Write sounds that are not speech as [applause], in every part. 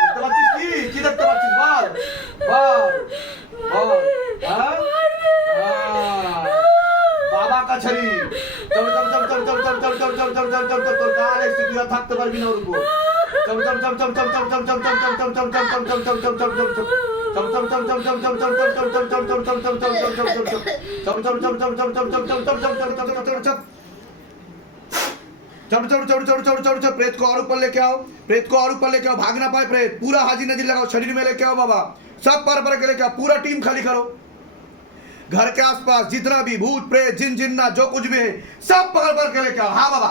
দেখতে পাচ্ছিস কি কি দেখতে পাচ্ছিস বল বল বল বাবা কাছারি থাকতে পারবি না ওর উপর चढ़ो चढ़ो चढ़ो चढ़ो चढ़ो चढ़ो चढ़ो प्रेत को और ऊपर लेके आओ प्रेत को और ऊपर लेके आओ भागना पाए प्रेत पूरा हाजी नदी लगाओ शरीर में लेके आओ बाबा सब पर पर के लेके आओ पूरा टीम खाली करो घर के आसपास जितना भी भूत प्रेत जिन जिन्ना जो कुछ भी है सब पकड़ पर के लेके आओ हाँ बाबा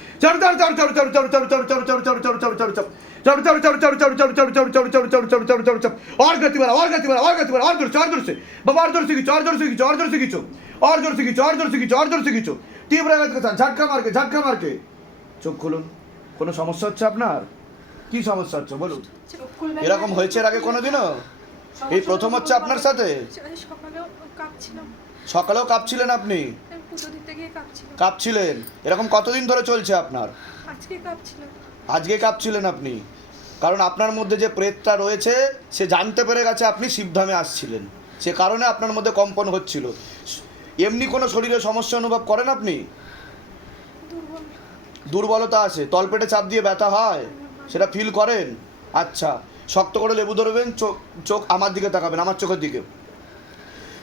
তীব্র চোখ খুলুন কোনো সমস্যা হচ্ছে আপনার কি সমস্যা হচ্ছে বলুন এরকম হয়েছে এর আগে কোনোদিনও এই প্রথম হচ্ছে আপনার সাথে সকালেও কাঁপছিলেন আপনি পুজো দিতে গিয়ে কাঁপছিলাম কাঁপছিলেন? এরকম কতদিন ধরে চলছে আপনার? আজকে কাঁপছিলাম আজকে কাঁপছিলেন আপনি? কারণ আপনার মধ্যে যে প্রেতটা রয়েছে সে জানতে পেরে গেছে আপনি শিবধামে আসছিলেন। সে কারণে আপনার মধ্যে কম্পন হচ্ছিল। এমনি কোনো শরীরে সমস্যা অনুভব করেন আপনি? দুর্বলতা আছে। তলপেটে চাপ দিয়ে ব্যথা হয়? সেটা ফিল করেন? আচ্ছা। শক্ত করে লেবু ধরবেন চোখ চোখ আমার দিকে তাকাবেন আমার চোখের দিকে।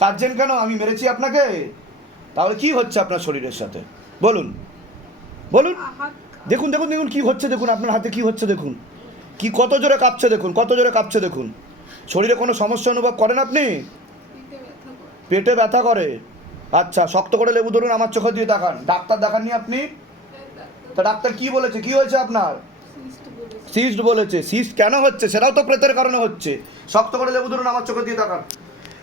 কাঁদছেন কেন? আমি মেরেছি আপনাকে? তাহলে কি হচ্ছে আপনার শরীরের সাথে? বলুন। বলুন। দেখুন দেখুন দেখুন কি হচ্ছে, দেখুন, আপনার হাতে কি হচ্ছে, দেখুন। কি কত জোরে কাঁপছে, দেখুন, কত জোরে কাঁপছে, দেখুন। শরীরে কোনো সমস্যা অনুভব করেন আপনি? পেটে ব্যথা করে। আচ্ছা শক্ত করে লেবু ধরুন, আমার চোখে দিয়ে দেখান ডাক্তার দেখাননি আপনি? তা ডাক্তার কি বলেছে? কি হয়েছে আপনার? সিস্ট বলেছে। সিস্ট কেন হচ্ছে? সেটাও তো প্রেতের কারণে হচ্ছে। শক্ত করে লেবু ধরুন, আমার চোখে দিয়ে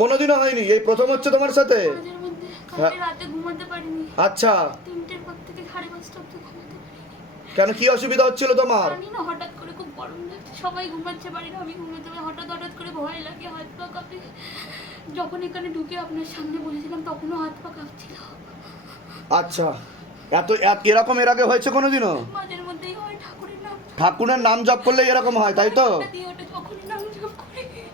কোনোদিনও হয়নি এই প্রথম হচ্ছে তোমার সাথে? আচ্ছা। কেন কি অসুবিধা হচ্ছিল তোমার? হঠাৎ করে খুব গরম সবাই ঘুমাচ্ছে বাড়িতে আমি ঘুমাতে পারি হঠাৎ হঠাৎ করে ভয় লাগে হাত পা কাঁপে। যখন এখানে ঢুকে আপনার সামনে বলেছিলাম তখনও হাত পা কাঁপছিল। আচ্ছা এত এরকম এর আগে হয়েছে কোনোদিনও? মাঝের মধ্যেই হয় ঠাকুরের নাম ঠাকুরের নাম জপ করলে এরকম হয় তাই তো?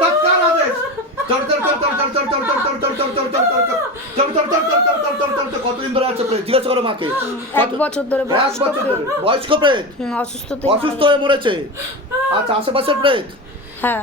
তা কার চল চল চল চল চল চল চল চল চল চল চল চল চল চল চল চল কতদিন ধরে আছে প্রেত করো মাকে এক বছর ধরে এক বছর ধরে বয়স্ক প্রেত অসুস্থ অসুস্থ হয়ে মরেছে আচ্ছা আশেপাশের প্রেত হ্যাঁ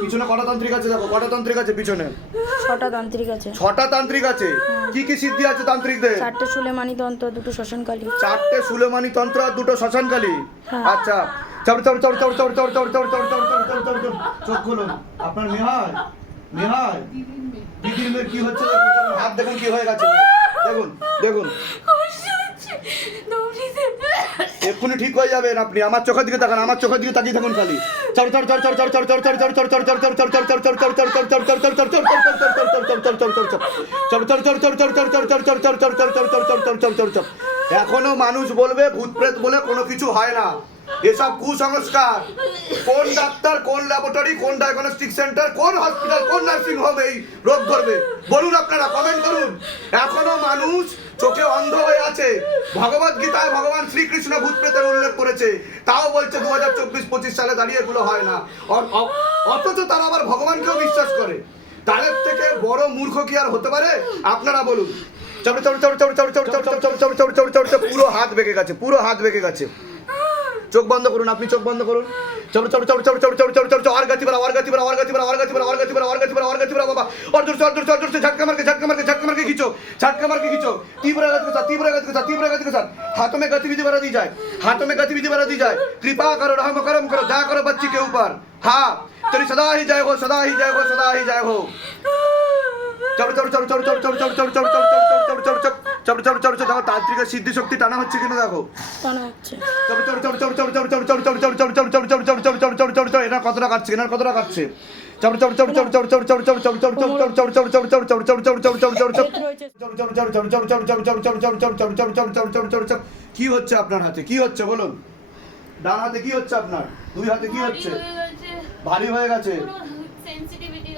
পিছনে কটা তান্ত্রিক আছে দেখো কটা তান্ত্রিক আছে পিছনে ছটা তান্ত্রিক আছে ছটা তান্ত্রিক আছে কি কি সিদ্ধি আছে তান্ত্রিকদের চারটে সুলেমানি তন্ত্র দুটো শ্মশানকালী চারটে সুলেমানি তন্ত্র আর দুটো শ্মশানকালী আচ্ছা চড় চড় চড় চড় চড় চড় চড় চড় চড় চড় চড় চড় চড় চড় চোখ খুলুন আপনার নেহার নেহার দিদির মেয়ের কি হচ্ছে হাত দেখুন কি হয়ে গেছে দেখুন দেখুন এক্ষুনি ঠিক হয়ে যাবেন আপনি আমার চোখের দিকে তাকান আমার চোখের দিকে তাকিয়ে থাকুন খালি চর চর চড় চর চর চর চর চর চর চর চর চর চর চর চর চর চর চর চর চড় চর চড় এখনও মানুষ বলবে ভূত প্রেত বলে কোনো কিছু হয় না এসব কুসংস্কার কোন ডাক্তার কোন ল্যাবরেটরি কোন ডায়াগনস্টিক সেন্টার কোন হসপিটাল কোন নার্সিং হোম এই রোগ ধরবে বলুন আপনারা কমেন্ট করুন এখনও মানুষ চোখে অন্ধ হয়ে আছে ভগবত গীতায় ভগবান শ্রীকৃষ্ণ ভূত প্রেতের উল্লেখ করেছে তাও বলছে দু হাজার চব্বিশ পঁচিশ সালে দাঁড়িয়ে এগুলো হয় না অথচ তারা আবার ভগবানকেও বিশ্বাস করে তাদের থেকে বড় মূর্খ কি আর হতে পারে আপনারা বলুন পুরো হাত বেঁকে গেছে পুরো হাত বেঁকে গেছে চোখ বন্ধ করুন আপনি চোখ বন্ধ করুন চড় চড় চড় চড় চড় চড় চড় চড় চড় আর গতি বড়া আর গতি বড়া আর গতি বড়া আর গতি বড়া আর গতি বড়া আর গতি বড়া আর গতি বড়া বাবা और जोर से और जोर से और जोर से झटका मार के झटका मार के झटका मार के खींचो झटका मार के खींचो तीव्र गति के साथ तीव्र गति के साथ तीव्र गति के साथ हाथों में गतिविधि बढ़ा दी जाए हाथों में गतिविधि बढ़ा दी जाए कृपा करो रहम करम करो दया करो बच्ची के ऊपर हाँ तेरी सदा ही जय हो सदा ही जय हो सदा ही जय हो চড় চড় চড় চড় চড় চড় চড় চড় চড় চড় চড় চড় চড় চড় চড় দেখো তান্ত্রিকের সিদ্ধি শক্তি টানা হচ্ছে কিনা দেখো টানা হচ্ছে এনার কতটা কাটছে এনার কতটা কাটছে কি হচ্ছে আপনার হাতে কি হচ্ছে বলুন ডান হাতে কি হচ্ছে আপনার দুই হাতে কি হচ্ছে ভারী হয়ে গেছে সেন্সিটিভিটি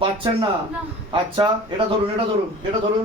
পাচ্ছেন না না। আচ্ছা এটা ধরুন এটা ধরুন এটা ধরুন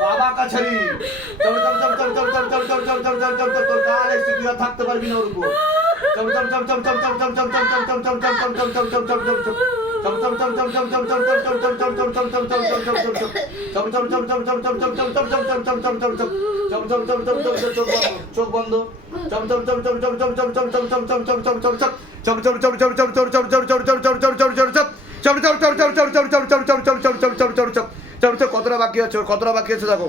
বাবা কাছারি কতটা বাকি আছে কতটা বাকি আছে দেখো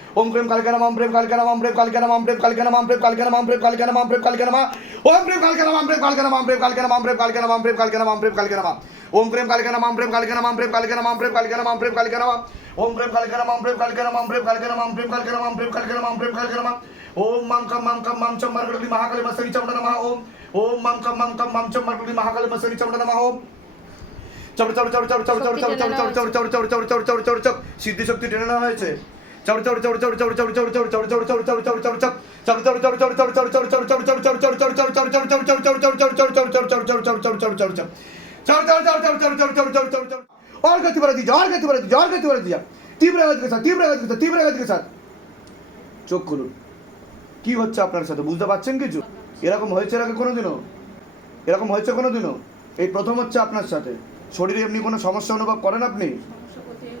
ఓం క్రీం కల్కనమ ప్రేమ కల్కనమ ప్రేమ కల్కనమ ప్రేమ కల్కనమ ప్రేమ కల్కనమ ప్రేమ కల్కనమ ప్రేమ కల్కనమ ఓం ప్రేమ కల్కనమ ప్రేమ కల్కనమ ప్రేమ కల్కనమ ప్రేమ కల్కనమ ప్రేమ కల్కనమ ప్రేమ కల్కనమ ఓం ప్రేమ కల్కనమ ప్రేమ కల్కనమ ప్రేమ కల్కనమ ప్రేమ కల్కనమ ప్రేమ కల్కనమ ఓం ప్రేమ కల్కనమ ప్రేమ కల్కనమ ప్రేమ కల్కనమ ప్రేమ కల్కనమ ప్రేమ కల్కనమ ప్రేమ కల్కనమ ఓం మం కం మం కం మం చం మరగడి మహాకళి మసరి చౌడ నమః ఓం ఓం మం కం మం కం మం చం మరగడి మహాకళి మసరి చౌడ నమః ఓం চড় চড় চড় চড় চড় চড় চড় চড় চড় চড় চড় চড় চড় চড় চড় চড় চড় সিদ্ধি শক্তি টেনে নেওয়া হয়েছে চড় চড় চড় চড় চড় और गति बढ़ा दीजिए और गति बढ़ा दीजिए और गति बढ़ा दीजिए तीव्र गति के साथ तीव्र गति के साथ तीव्र गति के साथ চোখ খুলুন কি হচ্ছে আপনার সাথে বুঝতে পারছেন কিছু এরকম হয়েছে এর আগে কোনোদিনও এরকম হয়েছে কোনোদিনও এই প্রথম হচ্ছে আপনার সাথে শরীরে এমনি কোনো সমস্যা অনুভব করেন আপনি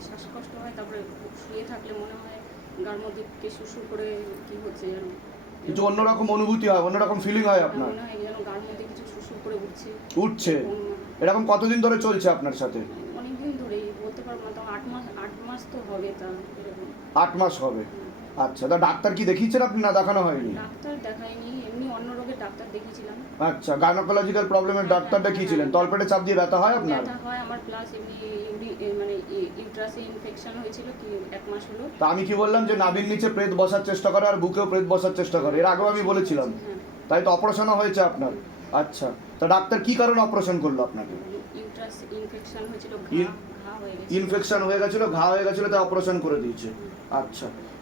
শ্বাসকষ্ট হয় তারপরে শুয়ে থাকলে মনে হয় গার মধ্যে কে করে কি হচ্ছে যেন? কিছু অন্যরকম অনুভূতি হয় অন্যরকম ফিলিং হয় আপনার। মনে হয় যেন গার মধ্যে কিছু শুশুর করে উঠছে। উঠছে। এরকম কতদিন ধরে চলছে আপনার সাথে? অনেকদিন ধরেই বলতে পারব না তো আট মাস আট মাস তো হবে তা আট মাস হবে। আচ্ছা তা ডাক্তার কি দেখিয়েছেন আপনি না দেখানো হয়নি? ডাক্তার দেখাইনি এমনি অন্য রোগের ডাক্তার দেখিয়েছিলাম। আচ্ছা গাইনোকোলজিক্যাল প্রবলেমের ডাক্তার দেখিয়েছিলেন তলপেটে চাপ দিয়ে ব্যথা হয় আপনার? ব্যথা হয় আমার প্লাস এমনি মানে ইউট্রাসে ইনফেকশন হয়েছিল কি এক মাস হলো। তা আমি কি বললাম যে নাভির নিচে প্রেত বসার চেষ্টা করে আর বুকেও প্রেত বসার চেষ্টা করে? এর আগেও আমি বলেছিলাম। আচ্ছা, হ্যাঁ। তাই তো অপারেশনও হয়েছে আপনার। আচ্ছা তা ডাক্তার কি কারণে অপারেশন করল আপনাকে? ইউট্রাস ইনফেকশন হয়েছিল হয়ে গেছিল। ইনফেকশন হয়ে গেছিল ঘা হয়ে গেছিল তাই অপারেশন করে দিয়েছে। আচ্ছা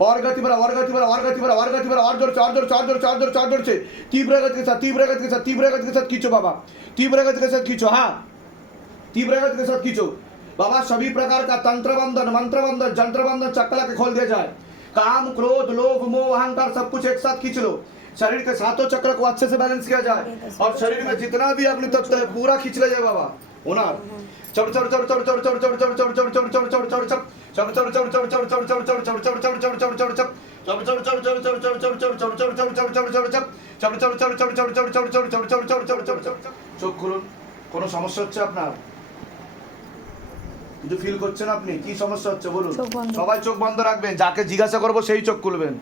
और गति बढ़ाओ और गति बढ़ाओ और गति बढ़ाओ और गति बढ़ाओ और ज़ोर से ज़ोर से ज़ोर से ज़ोर से ज़ोर से तीव्र गति के साथ तीव्र गति के साथ तीव्र गति के साथ खींचो बाबा तीव्र गति के साथ खींचो हाँ तीव्र गति के साथ खींचो बाबा सभी प्रकार का तंत्र बंधन मंत्र बंधन जंत्र बंधन चक्कला के खोल दिया जाए काम क्रोध लोभ मोह अहंकार सब कुछ एक साथ खींच लो शरीर के सातों चक्र को अच्छे से बैलेंस किया जाए और शरीर में जितना भी अग्नि तत्व है पूरा खींच ले जाए बाबा होना चढ़ चढ़ चढ़ चढ़ चढ़ चढ़ चढ़ चढ़ चढ़ चढ़ चढ़ चढ़ चढ़ चढ़ চলো চলো চলো চলো চলো চলো চলো চলো চলো চলো চলো চলো চলো চলো চলো চোখ খুলুন সমস্যা হচ্ছে আপনার কিছু ফিল করছেন আপনি কি সমস্যা হচ্ছে বলুন সবাই চোখ বন্ধ রাখবেন যাকে জিজ্ঞাসা করব সেই চোখ খুলবেন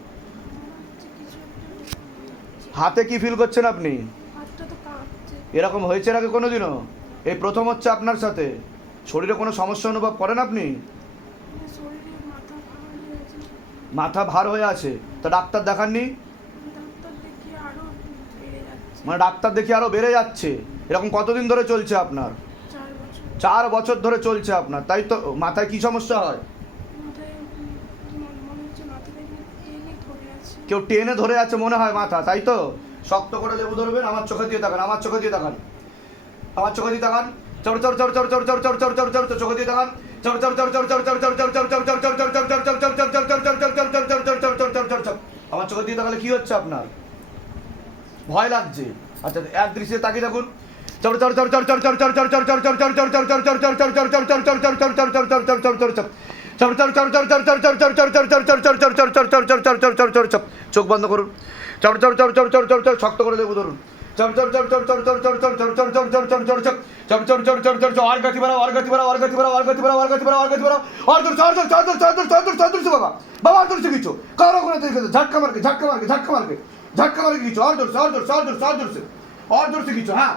হাতে কি ফিল করছেন আপনি এরকম হয়েছে নাকি কোনোদিনও এই প্রথম হচ্ছে আপনার সাথে শরীরে কোনো সমস্যা অনুভব করেন আপনি মাথা ভার হয়ে আছে তা ডাক্তার দেখাননি মানে ডাক্তার দেখি আরও বেড়ে যাচ্ছে এরকম কতদিন ধরে চলছে আপনার চার বছর ধরে চলছে আপনার তাই তো মাথায় কি সমস্যা হয় মনে- মনে কেউ টেনে ধরে আছে মনে হয় মাথা তাই তো শক্ত করে লেবু ধরবেন আমার চোখে দিয়ে তাকান আমার চোখে দিয়ে তাকান আমার চোখে দিয়ে তাকান চড় চড় চড় চড় চড় চড় চড় চড় চড় চড় চোখে দিয়ে তাকান আমার চোখের দিয়ে তাহলে কি হচ্ছে আপনার? ভয় লাগছে। আচ্ছা এক দৃশ্যে তাকিয়ে দেখুন চোখ বন্ধ করুন। শক্ত করে লেবু ধরুন। অর্গতি বাড়াও অর্গতি বাড়াও অর্গতি বাড়াও অর্গতি বাড়াও অর্গতি বাড়াও অর্গতি বাড়াও অর্ধ চর্দর চর্দর চর্দর চর্দর চর্দর বাবা বাবা অর্ধর কিছু কারও কোনো দেখে ঝটকা মারকে ঝটকা মারকে ঝটকা মারকে ঝটকা মারকে কিছু অর্ধর অর্ধর অর্ধর অর্ধর অর্ধর কিছু হ্যাঁ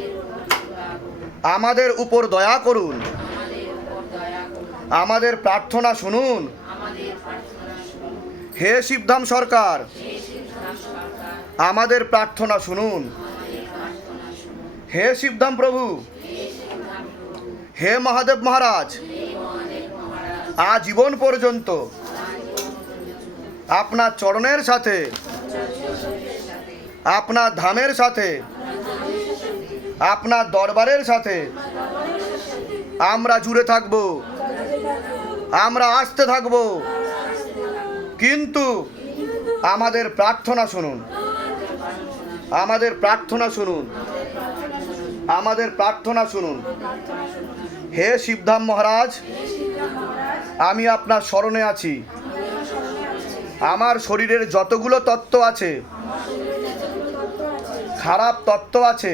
আমাদের উপর দয়া করুন। আমাদের প্রার্থনা শুনুন। হে শিবধাম সরকার। আমাদের প্রার্থনা শুনুন। হে শিবধাম প্রভু। হে মহাদেব মহারাজ। আজীবন পর্যন্ত। আপনার চরণের সাথে। আপনার ধামের সাথে। আপনার দরবারের সাথে আমরা জুড়ে থাকব, আমরা আসতে থাকব। কিন্তু আমাদের প্রার্থনা শুনুন, আমাদের প্রার্থনা শুনুন, আমাদের প্রার্থনা শুনুন। হে শিবধাম মহারাজ, আমি আপনার স্মরণে আছি। আমার শরীরের যতগুলো তত্ত্ব আছে, খারাপ তত্ত্ব আছে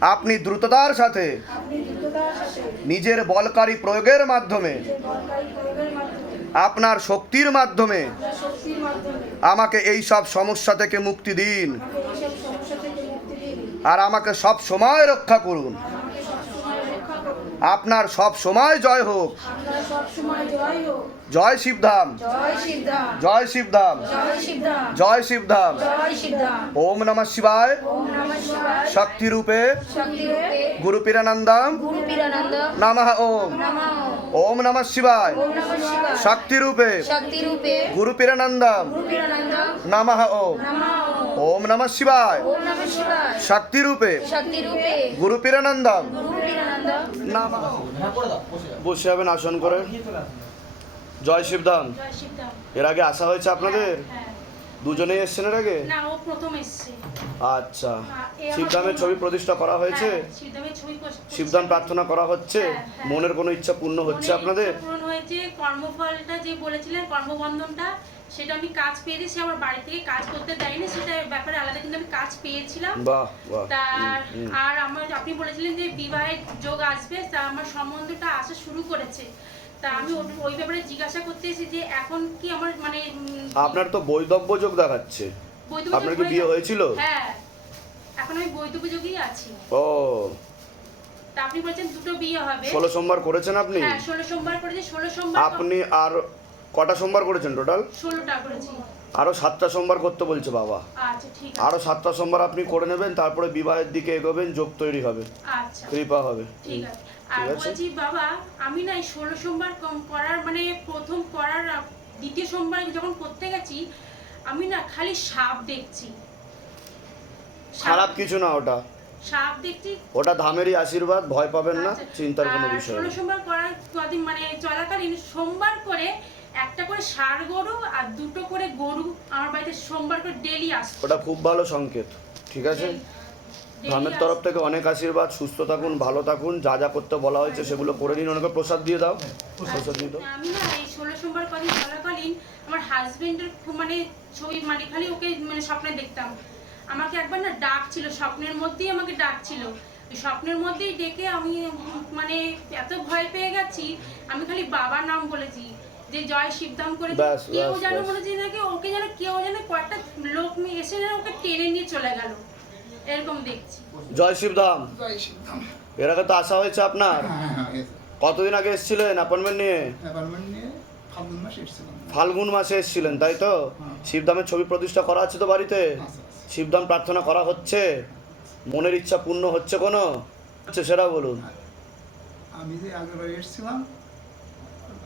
আপনি দ্রুততার সাথে নিজের বলকারী প্রয়োগের মাধ্যমে আপনার শক্তির মাধ্যমে আমাকে এই সব সমস্যা থেকে মুক্তি দিন। আর আমাকে সব সময় রক্ষা করুন। আপনার সব সময় জয় হোক। জয় শিবধাম। জয় শিবধাম। জয় শিবধাম। ওম নম শিবায়। শক্তি রূপে গুরু পিরানন্দম নম ওম। ওম। নম শিবায়। শক্তি রূপে গুরু পিরানন্দম নম ওম। ওম। নম শিবায়। শক্তি রূপে গুরু পিরানন্দম নম বসে যাবেন আসন করে। জয় শিবধাম এর আগে আসা হয়েছে আপনাদের? হ্যাঁ দুজনেই এসছেন এর আগে? না ও প্রথম এসছে। আচ্ছা। হ্যাঁ, শিবধামের ছবি প্রতিষ্ঠা করা হয়েছে? হ্যাঁ। শিবধাম প্রার্থনা করা হচ্ছে? হ্যাঁ, হ্যাঁ। মনের কোনো ইচ্ছা পূর্ণ হচ্ছে আপনাদের? পূরণ হয়েছে। কর্মফলটা যে বলেছিলেন কর্মবন্ধনটা সেটা আমি কাজ পেয়েছি। আমার বাড়ি থেকে কাজ করতে দেয়নি সেটা ব্যাপারে আলাদা কিন্তু আমি কাজ পেয়েছিলাম। তার। আর আমার আপনি বলেছিলেন যে বিবাহের যোগ আসবে তা আমার সম্বন্ধটা আসা শুরু করেছে। তা আমি ওই ব্যাপারে জিজ্ঞাসা করতে এসেছি যে এখন কি আমার মানে আপনার তো বৈদব্য যোগ দেখাচ্ছে। আপনার কি বিয়ে হয়েছিল? হ্যাঁ। এখন আমি বৈধব্য যোগেই আছি। ও। আপনি বলেছেন দুটো বিয়ে হবে। ষোলো সোমবার করেছেন আপনি? হ্যাঁ ষোলো সোমবার করেছি ষোলো সোমবার আপনি আর কটা সোমবার করেছেন টোটাল? ষোলোটা করেছি। আরও সাতটা সোমবার করতে বলছে বাবা। আচ্ছা আরও সাতটা সোমবার আপনি করে নেবেন তারপরে বিবাহের দিকে এগোবেন যোগ তৈরি হবে। আচ্ছা। কৃপা হবে। ঠিক আছে। আর বলছি বাবা আমি না এই ষোলো সোমবার কম করার মানে প্রথম করার দ্বিতীয় সোমবার যখন করতে গেছি আমি না খালি সাপ দেখছি। খারাপ কিছু না ওটা। সাপ দেখছি। ওটা ধামেরই আশীর্বাদ ভয় পাবেন না আচ্ছা, চিন্তার কোনো বিষয় ষোলো সোমবার করার কদিন মানে চলাকালীন সোমবার করে একটা করে ষাঁড় গরু আর দুটো করে গরু আমার বাড়িতে সোমবার করে ডেলি আসতো। ওটা খুব ভালো সংকেত ঠিক আছে? ধামের তরফ থেকে অনেক আশীর্বাদ সুস্থ থাকুন ভালো থাকুন যা যা করতে বলা হয়েছে সেগুলো করে নিন। অনেকে প্রসাদ দিয়ে দাও। প্রসাদ দিয়ে দাও। আমি না এই ষোলো সোমবার কদিন চলাকালীন আমার হাজবেন্ডের মানে ছবি মানে খালি ওকে মানে স্বপ্নে দেখতাম। আমাকে একবার না ডাক ছিল স্বপ্নের মধ্যেই আমাকে ডাক ছিল স্বপ্নের মধ্যেই ডেকে আমি মানে এত ভয় পেয়ে গেছি আমি খালি বাবার নাম বলেছি যে জয় শিবধাম করে কেউ যেন মনে হচ্ছে নাকি ওকে যেন কেউ যেন কয়েকটা লোক এসে যেন ওকে টেনে নিয়ে চলে গেল। এরকম দেখছি। জয় শিবধাম। জয় শিবধাম। এর আগে তো আসা হয়েছে আপনার? হ্যাঁ হ্যাঁ yes, কতদিন আগে এসেছিলেন অ্যাপয়েন্টমেন্ট নিয়ে? অ্যাপার্টমেন্ট নিয়ে ফাল্গুন মাসে এসেছিলাম। ফাল্গুন মাসে এসেছিলেন তাই তো? শিবধামের ছবি প্রতিষ্ঠা করা আছে তো বাড়িতে। শিবধাম প্রার্থনা করা হচ্ছে? মনের ইচ্ছা পূর্ণ হচ্ছে কোনো? হচ্ছে সেটা বলুন। আমি যে আগেরবার এসেছিলাম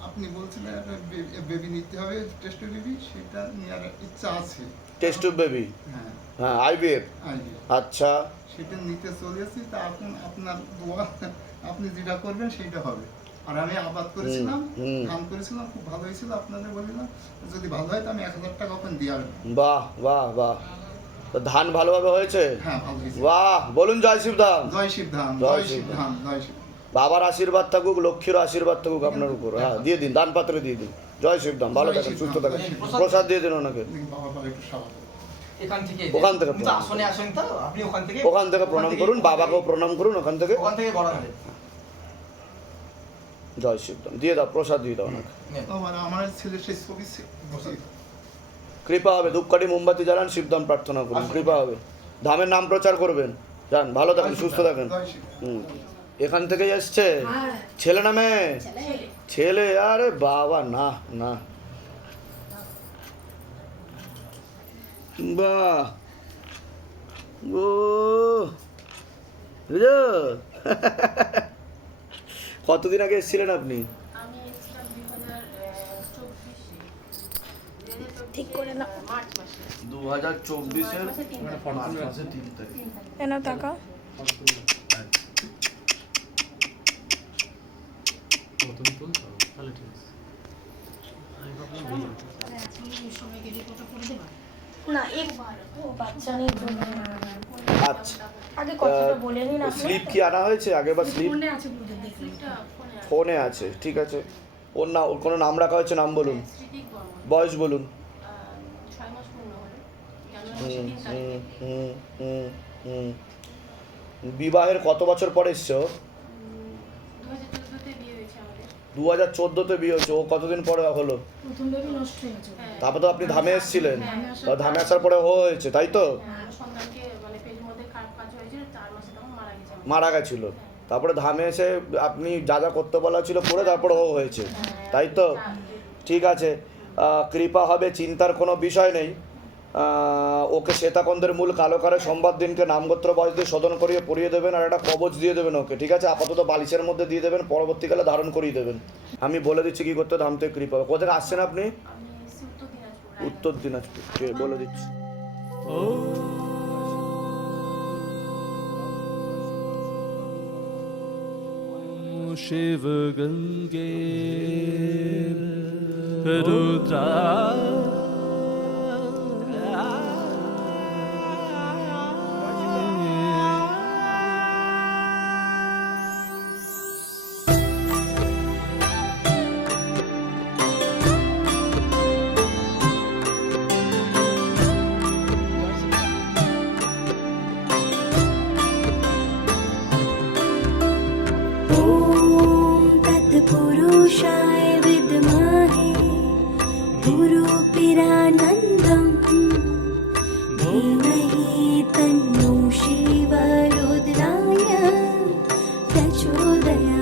আপনি বলছিলেন একটা বেবি নিতে হবে টেস্ট বেবি সেটা নেওয়ার ইচ্ছা আছে। টেস্ট বেবি হ্যাঁ। হ্যাঁ আইবিএফ আচ্ছা। সেটা নিতে চলেছি তা এখন আপনার দোয়া আপনি যেটা করবেন সেটা হবে। আর আমি আবাদ করেছিলাম ধান করেছিলাম খুব ভালো হয়েছিল আপনাদের বলিলাম যদি ভালো হয় তো আমি এক হাজার টাকা ওখানে দিয়ে আসব। বাহ বাহ বাহ। ধান ভালোভাবে হয়েছে? হ্যাঁ হয়েছে। বাহ বলুন জয় শিবধাম জয় শিবধাম জয় জয় শিবধাম। জয় শিবধাম বাবার আশীর্বাদ থাকুক লক্ষ্মীর আশীর্বাদ থাকুক আপনার উপর। হ্যাঁ দিয়ে দিন দান পাত্রে দিয়ে দিন। জয় শিবধাম ভালো থাকেন সুস্থ থাকেন। প্রসাদ দিয়ে দিন ওনাকে। এখান থেকে ওখান থেকে আসনে আসেন তো? আপনি ওখান থেকে ওখান থেকে প্রণাম করুন বাবাকেও প্রণাম করুন ওখান থেকে ওখান থেকে গড়াবেন জয় শিবধাম দিয়ে দাও প্রসাদ দিয়ে দাও ওনাকে। আমার আমার সেই ছবি কৃপা হবে ধূপকাঠি মোমবাতি জ্বালান শিবধাম প্রার্থনা করুন। কৃপা হবে। ধামের নাম প্রচার করবেন। যান ভালো থাকেন সুস্থ থাকেন। হুম। এখান থেকে এসছে। ছেলে না মেয়ে ছেলে? আরে বাবা না না। বাহ। ও। [laughs] কতদিন আগে এসেছিলেন আপনি? ঠিক করে না মার্চ দু হাজার চব্বিশের মাসের না এক বাচ্চা নেই আচ্ছা। আগে কথাটা বলে নিন আপনি। স্লিপ কি আনা হয়েছে? স্লিপ ফোনে আছে। ফোনে আছে। ঠিক আছে। ওর না ওর কোনো নাম রাখা হয়েছে? নাম বলুন। বয়স বলুন। বিবাহের কত বছর পরে এসছো উম, 2014 তে বিয়ে হয়েছে আমাদের। দু হাজার চোদ্দোতে বিয়ে হয়েছে ও কতদিন পরে হলো? হ্যাঁ। তারপর তো আপনি ধামে এসেছিলেন। হ্যাঁ। ধামে আসার পরে ও হয়েছে তাই তো? হ্যাঁ, মানে পেটের মধ্যে খারাপ কাজ হয়েছিল, চার মাসে তখন মারা গেছে। গেছিল। তারপরে ধামে এসে আপনি যা যা করতে বলা ছিল করে তারপরে ও হয়েছে তাই তো? ঠিক আছে। কৃপা হবে চিন্তার কোনো বিষয় নেই। ওকে শ্বেতাকন্দের মূল কালো কারে সোমবার দিনকে নামগোত্র বয়স দিয়ে শোধন করিয়ে পরিয়ে দেবেন আর একটা কবচ দিয়ে দেবেন ওকে ঠিক আছে আপাতত বালিশের মধ্যে দিয়ে দেবেন পরবর্তীকালে ধারণ করিয়ে দেবেন আমি বলে দিচ্ছি কি করতে ধাম থেকে কৃপা হবে। কোথা থেকে আসছেন আপনি আমি এসেছি উত্তর দিনাজপুর, রায়গঞ্জ। উত্তর দিনাজপুর কে বলে দিচ্ছি शिव गंगे रुद्रा ഹൃദയ